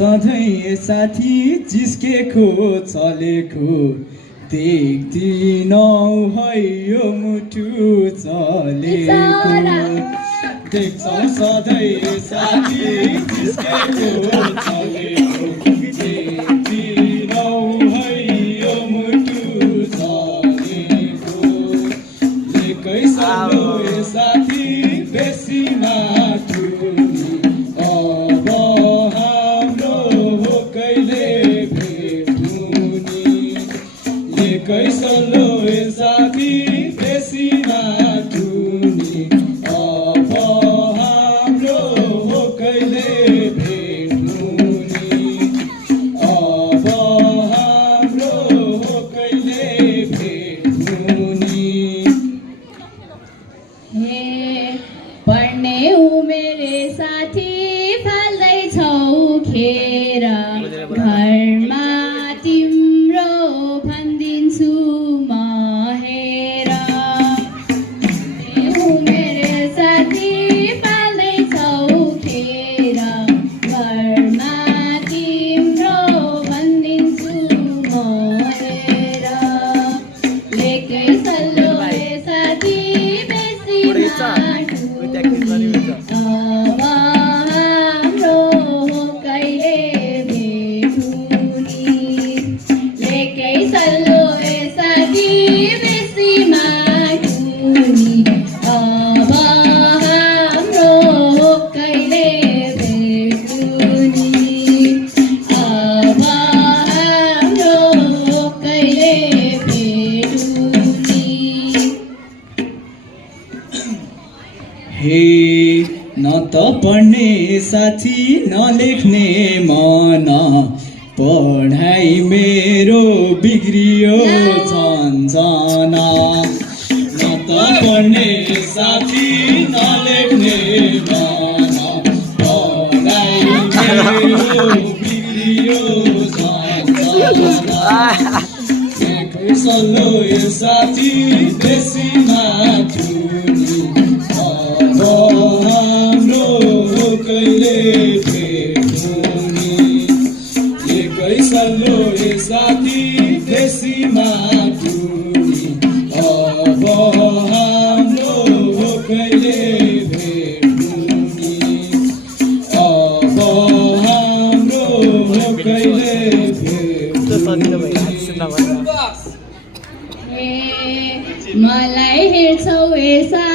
सधैँ साथी जिस्केको चलेको देख्दिनौ है यो मुटु चलेको देख्छौ सधैँ साथी जिस्केको चलेको देख्दिनौ है यो मुटु चलेको लेकै सल्लो साथी बेसी माटु कैसलो साथी बेसी नाटुनी अब हाम्रो हो कहिले भेट्नुनी अब हाम्रो हो कहिले भेट्नुनी हे पढ्ने उमेरे साथी फाल्दैछौ खेर घरमा तिम्रो भन्दिन्छु म हेर उमेरे साथी फाल्दैछौ खेर घरमा तिम्रो भन्दिन्छु म हेर लेकै सल्लो साथी बेसी माटु अब हाम्रो हो कहिले भेट्नुनी लेकै सल्लो साथी बेसी माटुनी अब हाम्रो हो कहिले भेट्नुनी अब हाम्रो हो कहिले भेट्नुनी हे न त पढ्ने साथी नलेख्ने मन पढाइ मेरो बिग्रियो झन्झना न त पढ्ने साथी नलेख्ने मन पढाइ मेरो बिग्रियो झन्झना सल्लो साथी बेसी माटुनी अब हाम्रो कहिले भेट्नुनी एकै सल्लो साथी बेसी माटुनी अब हाम्रो कहिले भेट्नुनी अब हाम्रो कहिले भेट्नुनी मलाई हेर्छौ साथी